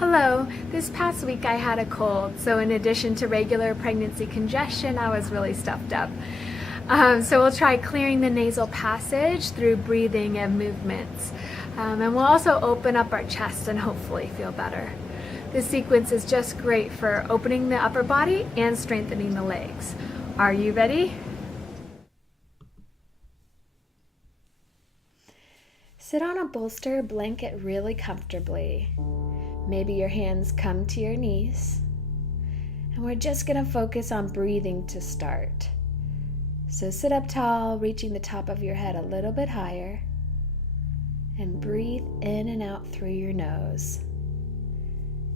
Hello. This past week I had a cold, so in addition to regular pregnancy congestion, I was really stuffed up. So we'll try clearing the nasal passage through breathing and movements. And we'll also open up our chest and hopefully feel better. This sequence is just great for opening the upper body and strengthening the legs. Are you ready? Sit on a bolster or blanket really comfortably. Maybe your hands come to your knees. And we're just going to focus on breathing to start. So sit up tall, reaching the top of your head a little bit higher. And breathe in and out through your nose.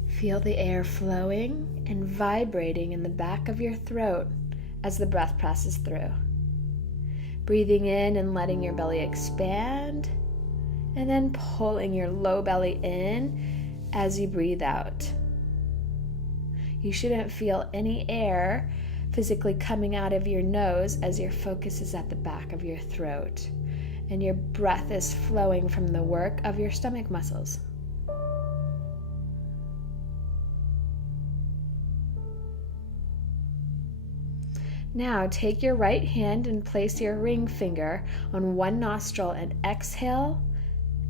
Feel the air flowing and vibrating in the back of your throat as the breath passes through. Breathing in and letting your belly expand, and then pulling your low belly in as you breathe out. You shouldn't feel any air physically coming out of your nose as your focus is at the back of your throat and your breath is flowing from the work of your stomach muscles. Now take your right hand and place your ring finger on one nostril and exhale,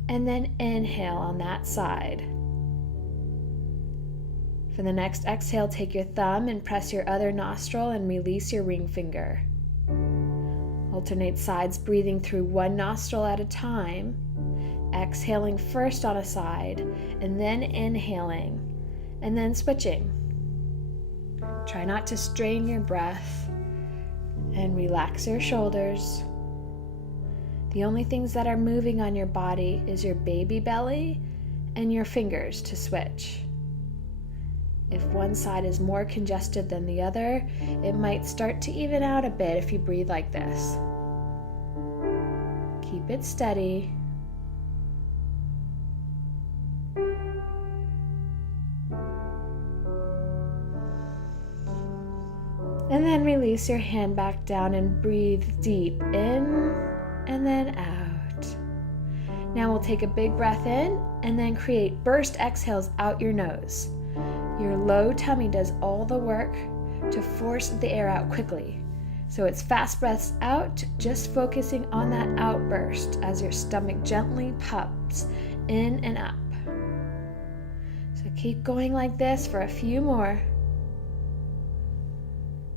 and then inhale on that side. For the next exhale, take your thumb and press your other nostril and release your ring finger. Alternate sides, breathing through one nostril at a time, exhaling first on a side, and then inhaling, and then switching. Try not to strain your breath, and relax your shoulders. The only things that are moving on your body is your baby belly and your fingers to switch. If one side is more congested than the other, it might start to even out a bit if you breathe like this. Keep it steady. And then release your hand back down and breathe deep in and then out. Now we'll take a big breath in and then create burst exhales out your nose. Your low tummy does all the work to force the air out quickly. So it's fast breaths out, just focusing on that outburst as your stomach gently puffs in and up. So keep going like this for a few more.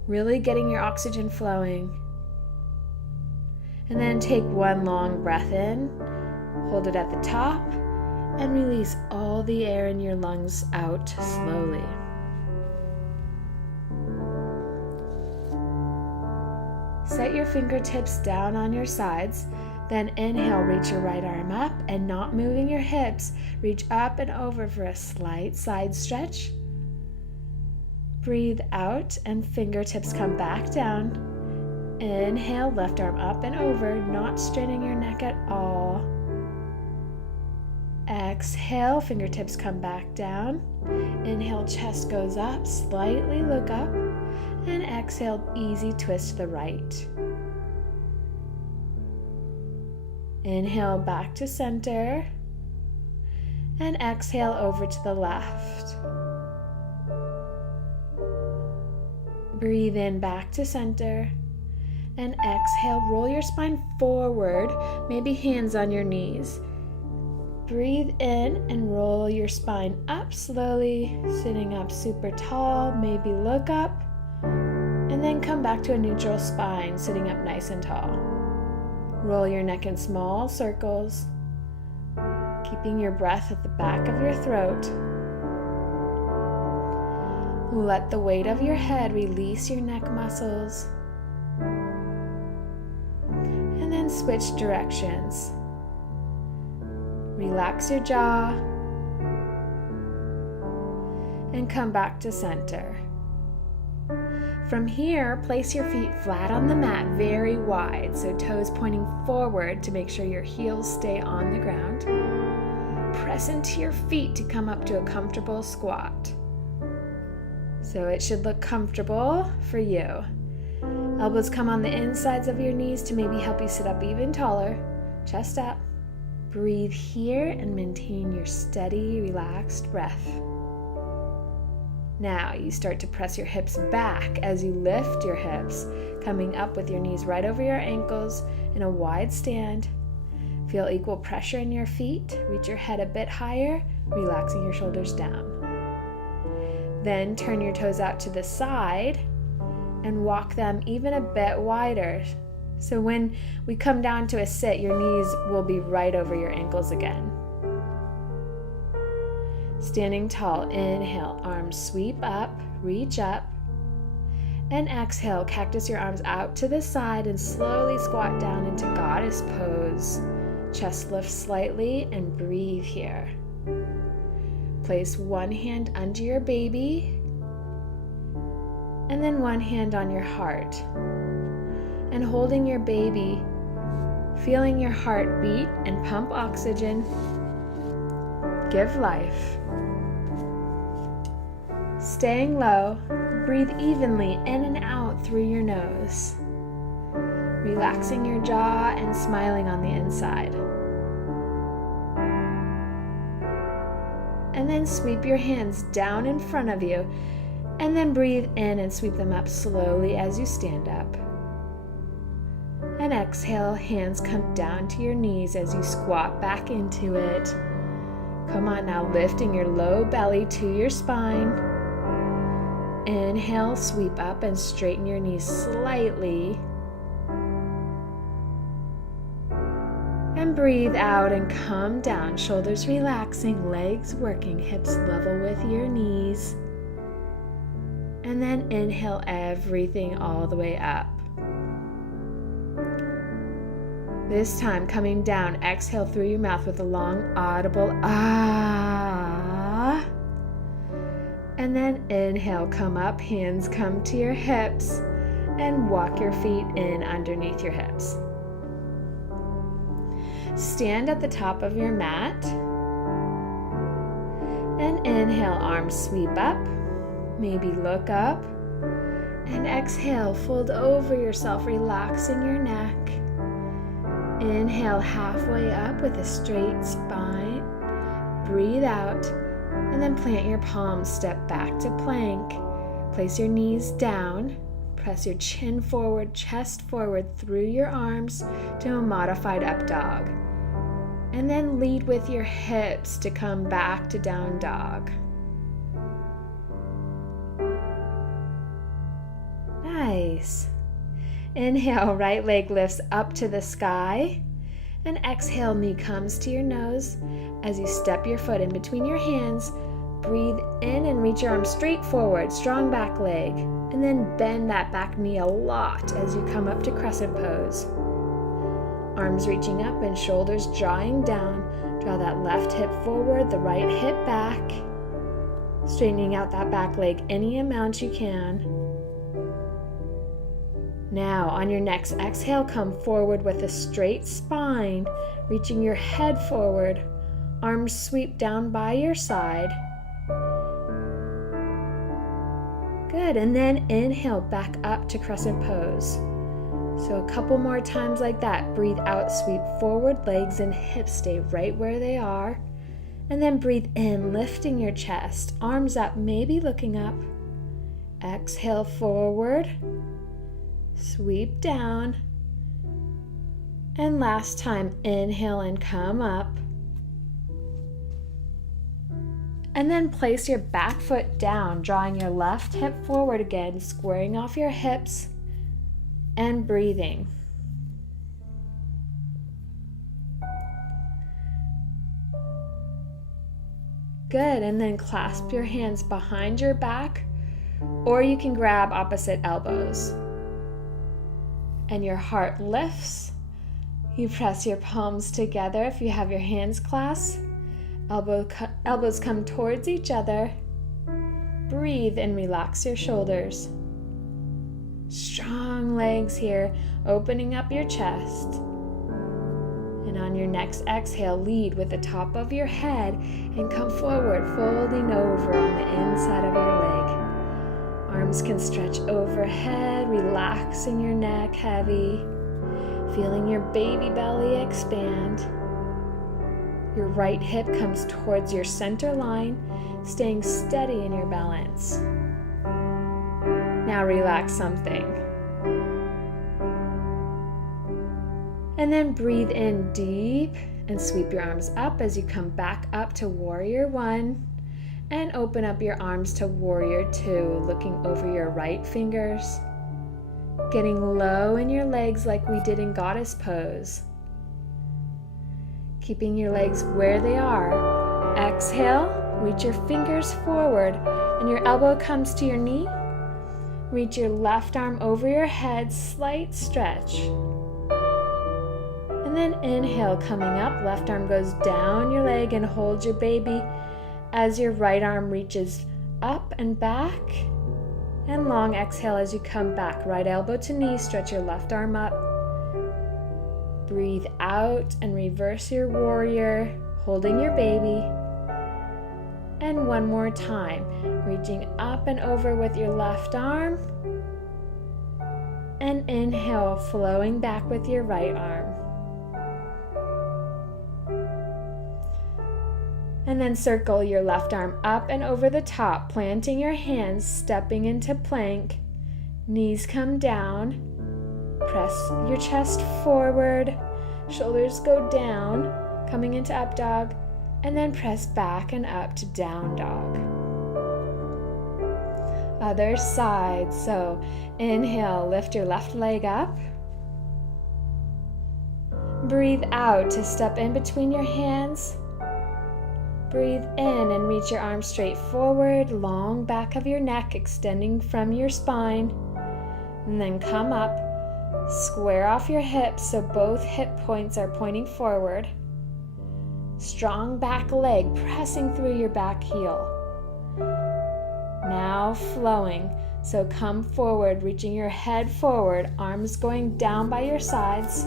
Really getting your oxygen flowing. And then take one long breath in, hold it at the top, and release all the air in your lungs out slowly. Set your fingertips down on your sides, then inhale, reach your right arm up, and not moving your hips, reach up and over for a slight side stretch. Breathe out and fingertips come back down. Inhale, left arm up and over, not straining your neck at all. Exhale, fingertips come back down. Inhale, chest goes up, slightly look up. And exhale, easy twist to the right. Inhale, back to center. And exhale over to the left. Breathe in, back to center. And exhale, roll your spine forward, maybe hands on your knees. Breathe in and roll your spine up slowly, sitting up super tall, maybe look up, and then come back to a neutral spine, sitting up nice and tall. Roll your neck in small circles, keeping your breath at the back of your throat. Let the weight of your head release your neck muscles, and then switch directions. Relax your jaw and come back to center. From here, place your feet flat on the mat, very wide, so toes pointing forward to make sure your heels stay on the ground. Press into your feet to come up to a comfortable squat. So it should look comfortable for you. Elbows come on the insides of your knees to maybe help you sit up even taller. Chest up. Breathe here and maintain your steady, relaxed breath. Now you start to press your hips back as you lift your hips, coming up with your knees right over your ankles in a wide stand. Feel equal pressure in your feet. Reach your head a bit higher, relaxing your shoulders down. Then turn your toes out to the side and walk them even a bit wider. So when we come down to a sit, your knees will be right over your ankles again. Standing tall, inhale, arms sweep up, reach up. And exhale, cactus your arms out to the side and slowly squat down into goddess pose. Chest lifts slightly and breathe here. Place one hand under your baby and then one hand on your heart. And holding your baby, feeling your heart beat and pump oxygen. Give life. Staying low, breathe evenly in and out through your nose. Relaxing your jaw and smiling on the inside. And then sweep your hands down in front of you, and then breathe in and sweep them up slowly as you stand up. And exhale, hands come down to your knees as you squat back into it. Come on now, lifting your low belly to your spine. Inhale, sweep up and straighten your knees slightly. And breathe out and come down, shoulders relaxing, legs working, hips level with your knees. And then inhale everything all the way up. This time, coming down, exhale through your mouth with a long, audible ah. And then inhale, come up, hands come to your hips, and walk your feet in underneath your hips. Stand at the top of your mat, and inhale, arms sweep up, maybe look up, and exhale, fold over yourself, relaxing your neck. Inhale halfway up with a straight spine. Breathe out and then plant your palms, step back to plank. Place your knees down. Press your chin forward, chest forward through your arms to a modified up dog. And then lead with your hips to come back to down dog. Nice. Inhale, right leg lifts up to the sky, and exhale, knee comes to your nose. As you step your foot in between your hands, breathe in and reach your arm straight forward, strong back leg, and then bend that back knee a lot as you come up to crescent pose. Arms reaching up and shoulders drawing down. Draw that left hip forward, the right hip back, straightening out that back leg any amount you can. Now, on your next exhale, come forward with a straight spine, reaching your head forward. Arms sweep down by your side. Good, and then inhale back up to crescent pose. So a couple more times like that. Breathe out, sweep forward, legs and hips stay right where they are. And then breathe in, lifting your chest, arms up, maybe looking up. Exhale forward. Sweep down. And last time, inhale and come up. And then place your back foot down, drawing your left hip forward again, squaring off your hips and breathing. Good, and then clasp your hands behind your back, or you can grab opposite elbows. And your heart lifts. You press your palms together if you have your hands clasped. Elbows come towards each other. Breathe and relax your shoulders. Strong legs here, opening up your chest. And on your next exhale, lead with the top of your head and come forward, folding over on the inside of your leg. Arms can stretch overhead, relaxing your neck heavy, feeling your baby belly expand. Your right hip comes towards your center line, staying steady in your balance. Now relax something. And then breathe in deep and sweep your arms up as you come back up to Warrior One. And open up your arms to Warrior Two, looking over your right fingers. Getting low in your legs like we did in Goddess Pose. Keeping your legs where they are. Exhale, reach your fingers forward and your elbow comes to your knee. Reach your left arm over your head, slight stretch. And then inhale, coming up, left arm goes down your leg and hold your baby as your right arm reaches up and back. And long exhale as you come back, right elbow to knee, stretch your left arm up. Breathe out and reverse your warrior, holding your baby. And one more time, reaching up and over with your left arm. And inhale, flowing back with your right arm. And then circle your left arm up and over the top, planting your hands, stepping into plank. Knees come down. Press your chest forward. Shoulders go down, coming into up dog. And then press back and up to down dog. Other side. So inhale, lift your left leg up. Breathe out to step in between your hands. Breathe in and reach your arms straight forward, long back of your neck extending from your spine. And then come up, square off your hips so both hip points are pointing forward. Strong back leg pressing through your back heel. Now flowing, so come forward, reaching your head forward, arms going down by your sides.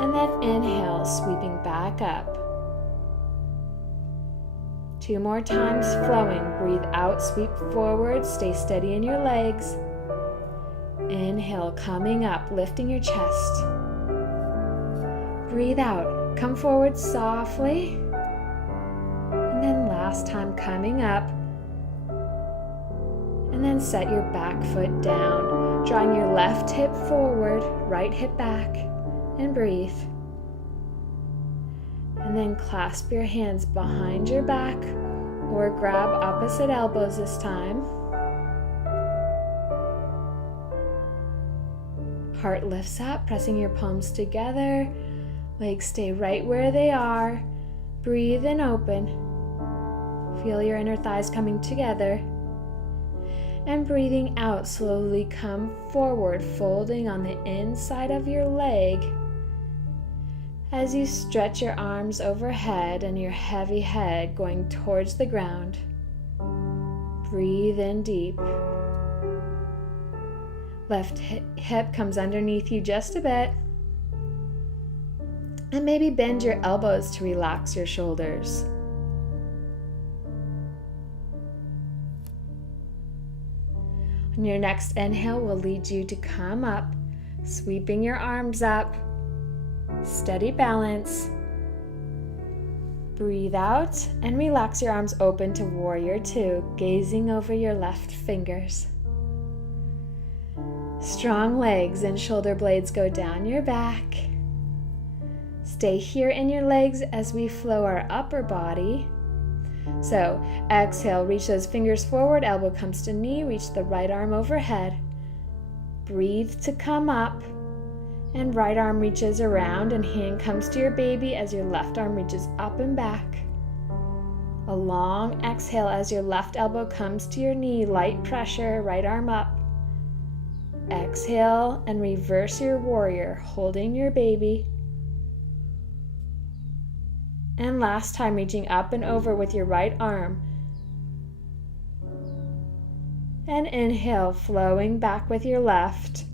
And then inhale, sweeping back up. 2 more times flowing. Breathe out, sweep forward, stay steady in your legs. Inhale, coming up, lifting your chest. Breathe out, come forward softly. And then last time coming up. And then set your back foot down, drawing your left hip forward, right hip back, and breathe. And then clasp your hands behind your back or grab opposite elbows this time. Heart lifts up, pressing your palms together. Legs stay right where they are. Breathe and open. Feel your inner thighs coming together. And breathing out, slowly come forward, folding on the inside of your leg. As you stretch your arms overhead and your heavy head going towards the ground, breathe in deep. Left hip comes underneath you just a bit. And maybe bend your elbows to relax your shoulders. On your next inhale will lead you to come up, sweeping your arms up. Steady balance. Breathe out and relax your arms open to Warrior Two, gazing over your left fingers. Strong legs and shoulder blades go down your back. Stay here in your legs as we flow our upper body. So exhale, reach those fingers forward, elbow comes to knee, reach the right arm overhead. Breathe to come up. And right arm reaches around and hand comes to your baby as your left arm reaches up and back. A long exhale as your left elbow comes to your knee, light pressure, right arm up. Exhale and reverse your warrior, holding your baby. And last time, reaching up and over with your right arm. And inhale, flowing back with your left.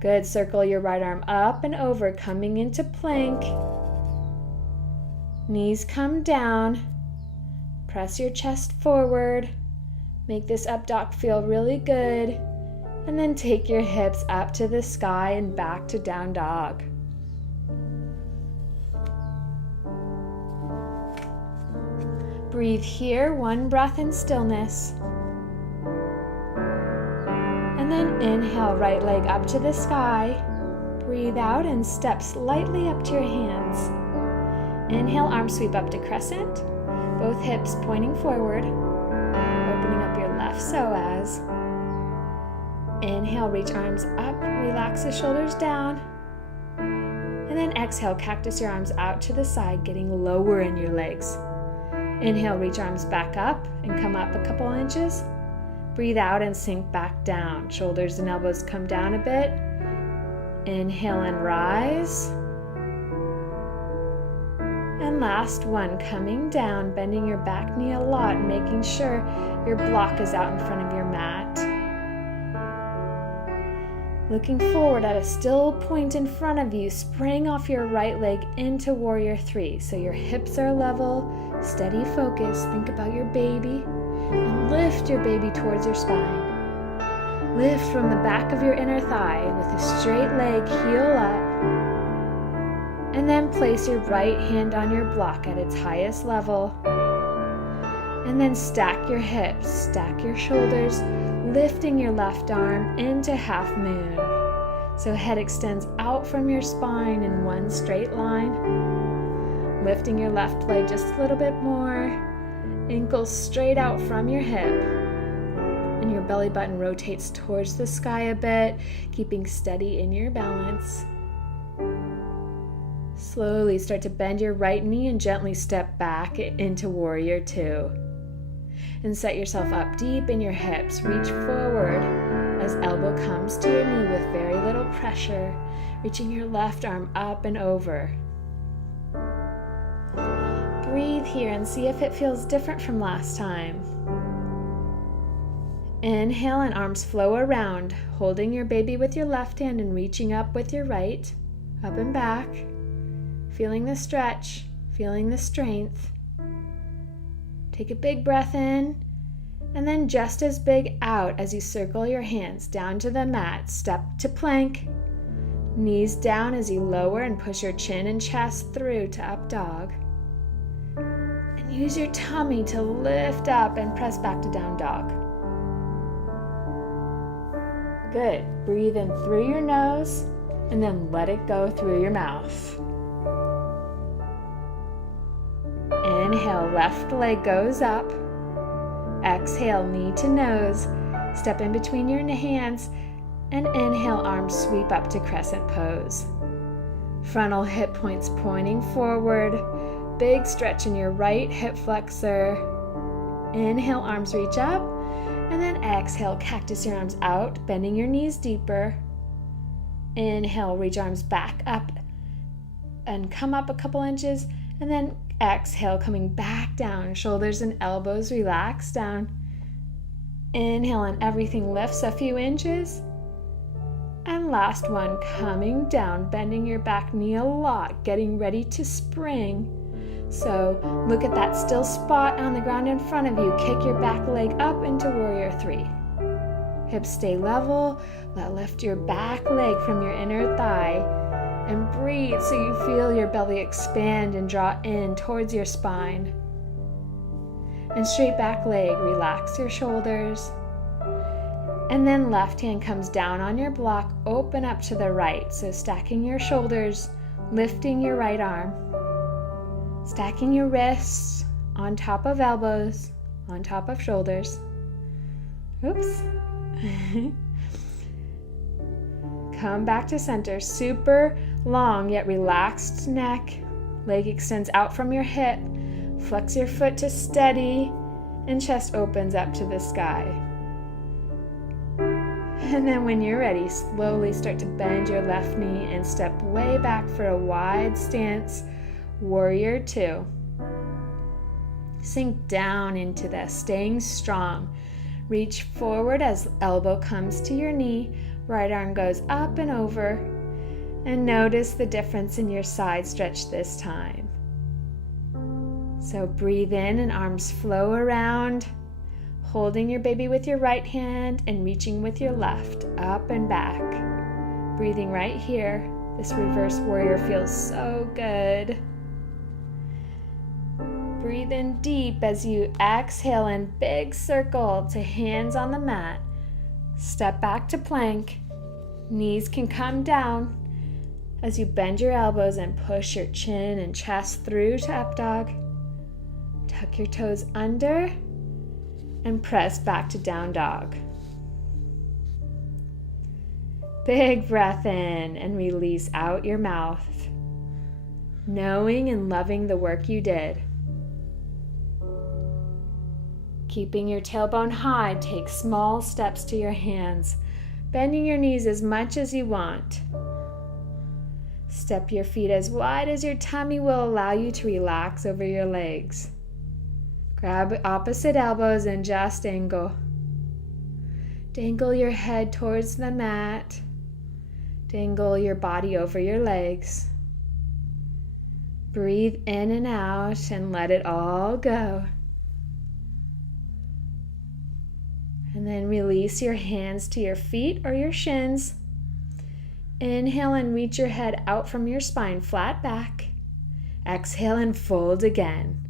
Good, circle your right arm up and over, coming into plank. Knees come down. Press your chest forward. Make this up dog feel really good. And then take your hips up to the sky and back to down dog. Breathe here, one breath in stillness. And then inhale, right leg up to the sky. Breathe out and step slightly up to your hands. Inhale, arms sweep up to crescent. Both hips pointing forward. Opening up your left psoas. Inhale, reach arms up. Relax the shoulders down. And then exhale, cactus your arms out to the side, getting lower in your legs. Inhale, reach arms back up and come up a couple inches. Breathe out and sink back down. Shoulders and elbows come down a bit. Inhale and rise. And last one, coming down, bending your back knee a lot, making sure your block is out in front of your mat. Looking forward at a still point in front of you, spraying off your right leg into Warrior 3. So your hips are level, steady focus. Think about your baby and lift your baby towards your spine. Lift from the back of your inner thigh with a straight leg, heel up. And then place your right hand on your block at its highest level. And then stack your hips, stack your shoulders, lifting your left arm into half moon. So head extends out from your spine in one straight line. Lifting your left leg just a little bit more. Ankles straight out from your hip. And your belly button rotates towards the sky a bit, keeping steady in your balance. Slowly start to bend your right knee and gently step back into Warrior 2. And set yourself up deep in your hips. Reach forward as elbow comes to your knee with very little pressure, reaching your left arm up and over. Breathe here and see if it feels different from last time. Inhale and arms flow around, holding your baby with your left hand and reaching up with your right, up and back. Feeling the stretch, feeling the strength. Take a big breath in, and then just as big out as you circle your hands down to the mat. Step to plank. Knees down as you lower and push your chin and chest through to up dog. And use your tummy to lift up and press back to down dog. Good. Breathe in through your nose, and then let it go through your mouth. Inhale, left leg goes up. Exhale, knee to nose. Step in between your hands and inhale, arms sweep up to crescent pose. Frontal hip points pointing forward. Big stretch in your right hip flexor. Inhale, arms reach up. And then exhale, cactus your arms out, bending your knees deeper. Inhale, reach arms back up and come up a couple inches. And then exhale, coming back down, shoulders and elbows relax down. Inhale and everything lifts a few inches. And last one, coming down, bending your back knee a lot, getting ready to spring. So look at that still spot on the ground in front of you. Kick your back leg up into Warrior 3. Hips stay level. Lift your back leg from your inner thigh. And breathe so you feel your belly expand and draw in towards your spine. And straight back leg, relax your shoulders. And then left hand comes down on your block, open up to the right. So stacking your shoulders, lifting your right arm. Stacking your wrists on top of elbows, on top of shoulders. Oops. Come back to center. Super long yet relaxed neck. Leg extends out from your hip. Flex your foot to steady, and chest opens up to the sky. And then when you're ready, slowly start to bend your left knee and step way back for a wide stance. Warrior 2. Sink down into this, staying strong. Reach forward as elbow comes to your knee. Right arm goes up and over. And notice the difference in your side stretch this time. So breathe in and arms flow around. Holding your baby with your right hand and reaching with your left, up and back. Breathing right here. This reverse warrior feels so good. Breathe Breathe in deep as you exhale in big circle to hands on the mat. Step back to plank. Knees can come down as you bend your elbows and push your chin and chest through to up dog. Tuck your toes under and press back to down dog. Big breath in and release out your mouth, knowing and loving the work you did. Keeping your tailbone high, take small steps to your hands, bending your knees as much as you want. Step your feet as wide as your tummy will allow you to relax over your legs. Grab opposite elbows and just angle. Dangle your head towards the mat. Dangle your body over your legs. Breathe in and out and let it all go. And then release your hands to your feet or your shins. Inhale and reach your head out from your spine, flat back. Exhale and fold again.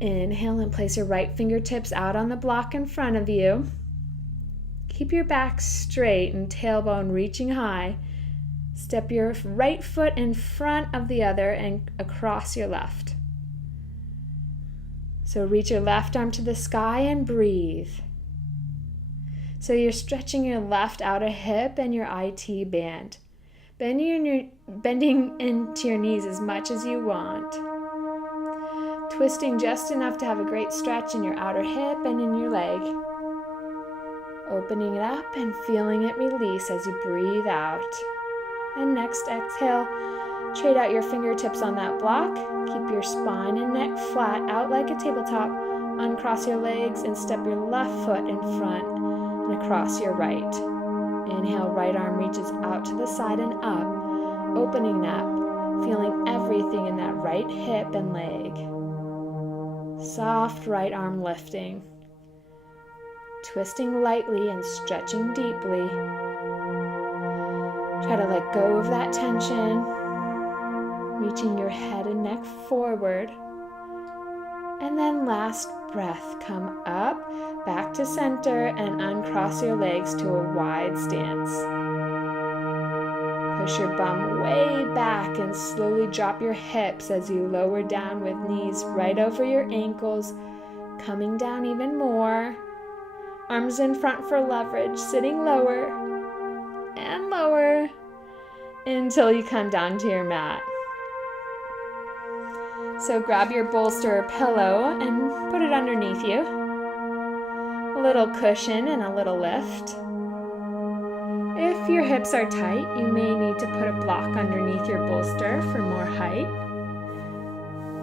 Inhale and place your right fingertips out on the block in front of you. Keep your back straight and tailbone reaching high. Step your right foot in front of the other and across your left. So reach your left arm to the sky and breathe. So you're stretching your left outer hip and your IT band. Bending into your knees as much as you want. Twisting just enough to have a great stretch in your outer hip and in your leg. Opening it up and feeling it release as you breathe out. And next exhale, trade out your fingertips on that block. Keep your spine and neck flat out like a tabletop. Uncross your legs and step your left foot in front and across your right. Inhale, right arm reaches out to the side and up, opening up, feeling everything in that right hip and leg. Soft right arm lifting. Twisting lightly and stretching deeply. Try to let go of that tension, reaching your head and neck forward. And then last breath, come up, back to center, and uncross your legs to a wide stance. Push your bum way back and slowly drop your hips as you lower down with knees right over your ankles, coming down even more. Arms in front for leverage, sitting lower and lower until you come down to your mat. So grab your bolster or pillow and put it underneath you. A little cushion and a little lift. If your hips are tight, you may need to put a block underneath your bolster for more height.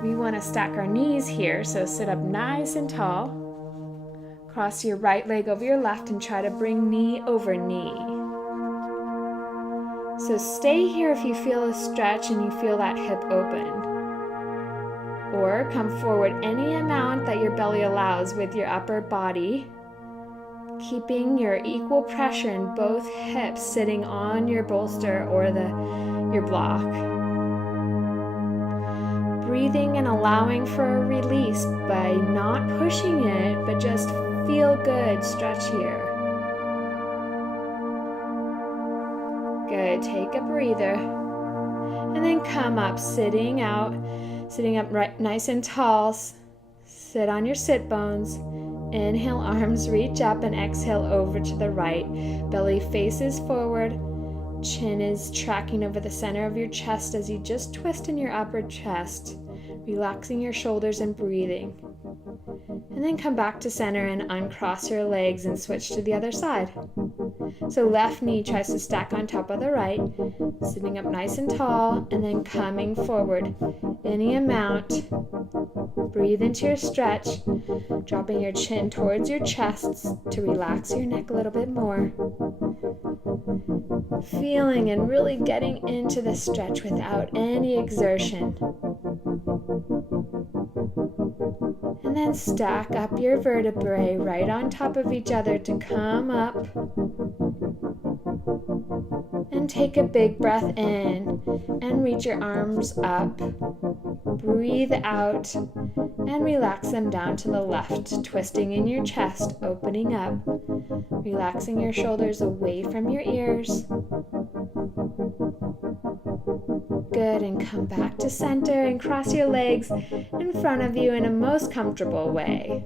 We want to stack our knees here, so sit up nice and tall. Cross your right leg over your left and try to bring knee over knee. So stay here if you feel a stretch and you feel that hip open. Or come forward any amount that your belly allows with your upper body, keeping your equal pressure in both hips sitting on your bolster or your block. Breathing and allowing for a release by not pushing it, but just feel good stretch here. Good, take a breather. And then come up, sitting up right, nice and tall. Sit on your sit bones. Inhale, arms reach up and exhale over to the right. Belly faces forward. Chin is tracking over the center of your chest as you just twist in your upper chest, relaxing your shoulders and breathing. And then come back to center and uncross your legs and switch to the other side. So left knee tries to stack on top of the right, sitting up nice and tall, and then coming forward any amount. Breathe into your stretch, dropping your chin towards your chest to relax your neck a little bit more. Feeling and really getting into the stretch without any exertion. And then stack up your vertebrae right on top of each other to come up. And take a big breath in and reach your arms up. Breathe out and relax them down to the left, twisting in your chest, opening up, relaxing your shoulders away from your ears. Good, and come back to center and cross your legs in front of you in a most comfortable way.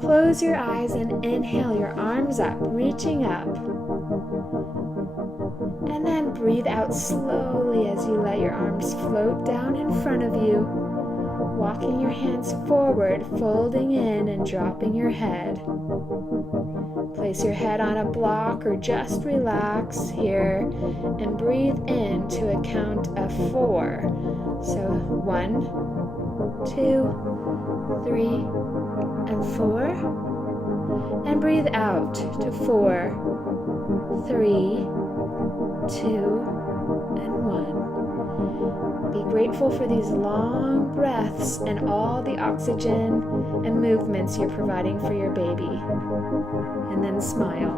Close your eyes and inhale your arms up, reaching up. And then breathe out slowly as you let your arms float down in front of you, walking your hands forward, folding in and dropping your head. Place your head on a block or just relax here and breathe in to a count of 4. So 1, 2, 3, and 4. And breathe out to 4, 3, 2, and 1. Be grateful for these long breaths and all the oxygen and movements you're providing for your baby. And then smile.